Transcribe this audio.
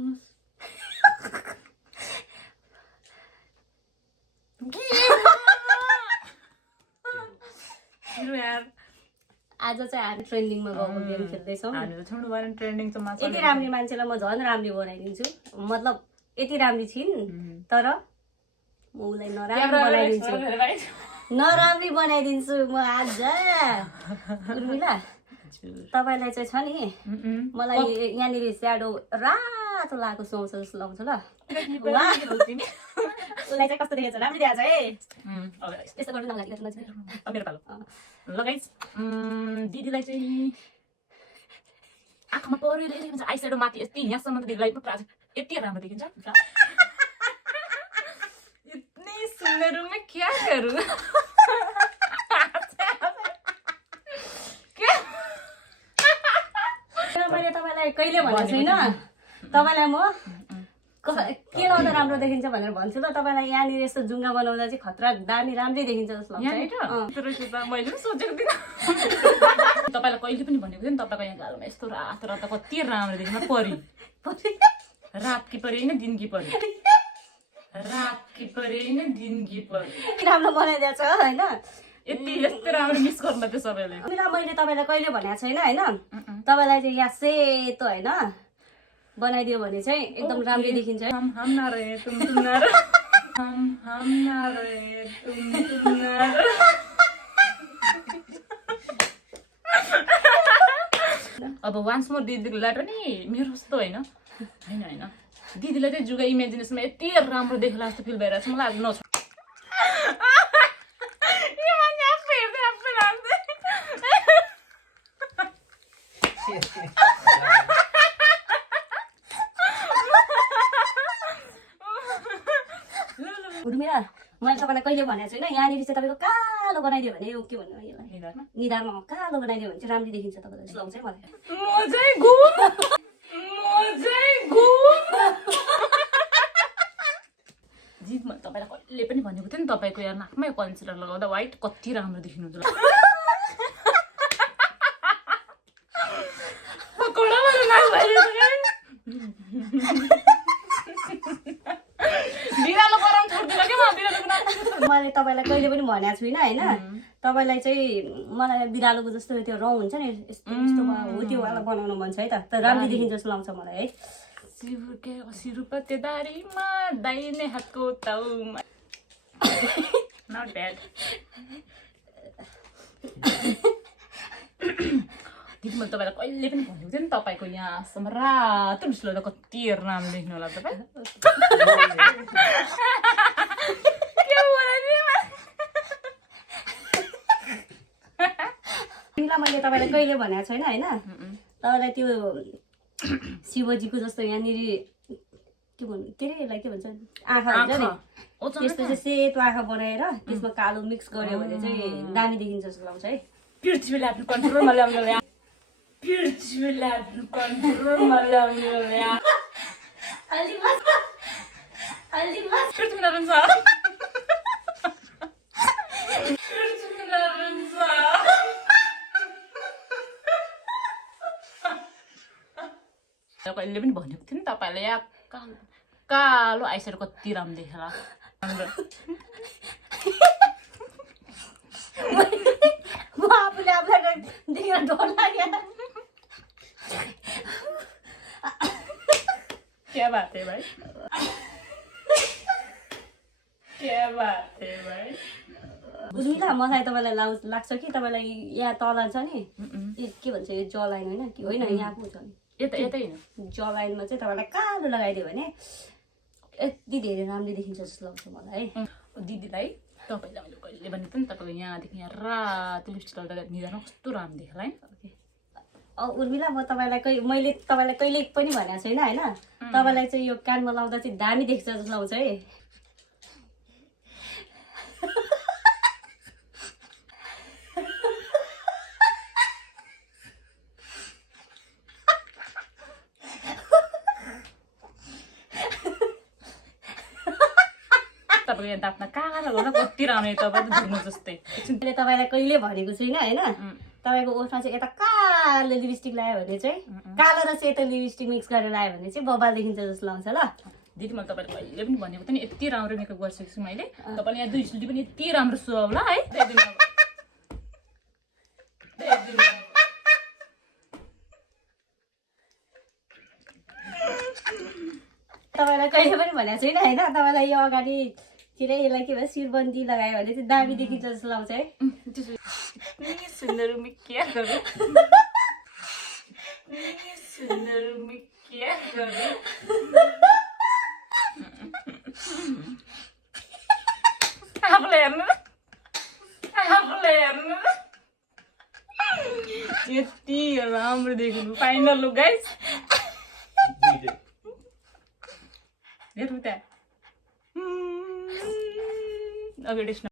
बोल्नुस् यार आज चाहिँ हामी ट्रेन्डिङमा गएको गेम खेल्दैछौँ हामीहरू छोड्नु भएन ट्रेन्डिङ चाहिँ मान्छे यति राम्री मान्छेलाई म झन् राम्री बनाइदिन्छु मतलब यति राम्री छिन् तर म उसलाई नराम्री बनाइदिन्छु म आज उर्मिला तपाईँलाई चाहिँ छ नि मलाई यहाँनिर स्याडो रातो लगाएको सुहाउँछ जस्तो लाग्छ ल उसलाई चाहिँ कस्तो देखेछ राम्री देखाएको छ है यस्तो गर्नु नलागेको मेरो पालो लगाइस् दिदीलाई चाहिँ आँखामा परेर आई स्याडो माथि यति यहाँसम्म त दिदीलाई यति राम्रो देखिन्छ इतनी सुन्दर हूँ मैं क्या करूँ मैले तपाईँलाई कहिले भनेको छैन तपाईँलाई म के लाउँदा राम्रो देखिन्छ भनेर भन्छु ल तपाईँलाई यहाँनिर यस्तो जुङ्गा बनाउँदा चाहिँ खतरा दामी राम्रै देखिन्छ जस्तो लाग्छ मैले पनि सोचेको थिइनँ तपाईँलाई कहिले पनि भनेको थिएँ नि तपाईँको यहाँ गालोमा यस्तो रातो रातो कति राम्रो देखिन परी रात की परी होइन दिन की परी रात की परी होइन दिन की परी राम्रो बनाइदिएको छ होइन यति यस्तो राम्रो मिस गर्नु थियो सबैले मैले तपाईँलाई कहिले भनेको छैन होइन तपाईँलाई चाहिँ यहाँ सेतो होइन बनाइदियो भने चाहिँ एकदम राम्रै देखिन्छ हम ना रहे तुम ना रहे हम ना रहे तुम ना रहे अब वान्स मोर दिदीलाई पनि मेरो जस्तो होइन होइन होइन दिदीलाई चाहिँ जुगा इमेजिनेसनमा यति राम्रो देख्ला जस्तो फिल भइरहेको छ मलाई आज नछ उर्मिला मैले तपाईँलाई कहिले भनेको छैन यहाँनिर चाहिँ तपाईँको कालो बनाइदियो भने के भन्नु यसलाई निधारमा कालो बनाइदियो भने चाहिँ राम्रै देखिन्छ तपाईँलाई जस्तो लाग्छ मलाई जित मैले तपाईँलाई कहिले पनि भनेको थिएँ नि तपाईँको यहाँ नाकमै कन्सिलर लगाउँदा व्हाइट कति राम्रो देखिनुहुन्छ मैले तपाईँलाई कहिले पनि भनेको छुइनँ होइन तपाईँलाई चाहिँ मलाई बिरालोको जस्तो त्यो रौँ हुन्छ नि यस्तो यस्तोमा हो त्यो वाला बनाउनु मन छ है त राम्रै देखिन्छ जस्तो लाग्छ मलाई है सिरुपतेदारीमा दाहिने हातको टाउमा नट ब्याड दिदी मैले तपाईँलाई कहिले पनि भनेको थिएँ नि तपाईँको यहाँसम्म रातो डिस्लो कति राम्रो देख्नु होला तपाईँ मैले तपाईँलाई कहिले भनेको छैन होइन तपाईँलाई त्यो शिवजीको जस्तो यहाँनिर के भन्नु त्यसलाई के भन्छ आँखा हुन्छ नि त्यस्तो चाहिँ सेतो आँखा बनाएर त्यसमा कालो मिक्स गर्यो भने चाहिँ दामी देखिन्छ जस्तो लाग्छ है पृथ्वीलाई आफ्नो कन्ट्रोलमा ल्याउनु पृथ्वीलाई आफ्नो कन्ट्रोलमा ल्याउनु कहिले पनि भनेको थिएँ नि तपाईँलाई या कालो आइसकेर कति राम्रो देखेला म आफूले आफूलाई देखेर डर लाग्यो क्या बात है भाइ क्या बात है भाइ उर्मिला मलाई तपाईँलाई लाग्छ कि तपाईँलाई यहाँ तल छ नि के भन्छ यो जलाइन होइन कि होइन यहाँ पो छ नि यतै जलाइनमा चाहिँ तपाईँलाई कालो लगाइदियो भने यति धेरै राम्रो देखिन्छ जस्तो लाग्छ मलाई है दिदीलाई तपाईँलाई मैले कहिले भनेको थिएँ नि तपाईँको यहाँदेखि यहाँ रातो लिपस्टिक लगाउँदा निधारमा कस्तो राम्रो देख्ला है उर्मिला मैले तपाईँलाई कहिले पनि भनेको छैन होइन तपाईँलाई चाहिँ यो कानमा लाउँदा चाहिँ दामी देख्छ जस्तो लाग्छ है तपाईँको यहाँ दाप्न कालो गर्दा कति राम्रो तपाईँ त झुक्नु जस्तै मैले तपाईँलाई कहिले भनेको छुइनँ होइन तपाईँको ओठमा चाहिँ यता कालो कालो लिपस्टिक लगायो भने चाहिँ कालो र सेतो लिपस्टिक मिक्स गरेर लगायो भने चाहिँ बबाल देखिन्छ जस्तो लाग्छ ल। दिदी मैले तपाईँले कहिले पनि भनेको थिएँ नि यति राम्रो मेकअप गरिसकेको छु मैले। तपाईँले यहाँ 2 स्टुडी पनि यति राम्रो सुहाउला है। तपाईँलाई कहिले पनि भनेको छैन होइन, तपाईँलाई यो अगाडितिरै यसलाई के भयो शिरबन्दी लगायो भने चाहिँ दामी देखिन्छ जस्तो लाग्छ है। सुन्दर क्या गर्नु सुन्दर क्या गर्नु आफूलाई हेर्नु यति राम्रो देखिनु पाइनँ लु गाइस। हेर्नु त्यहाँ अगाडि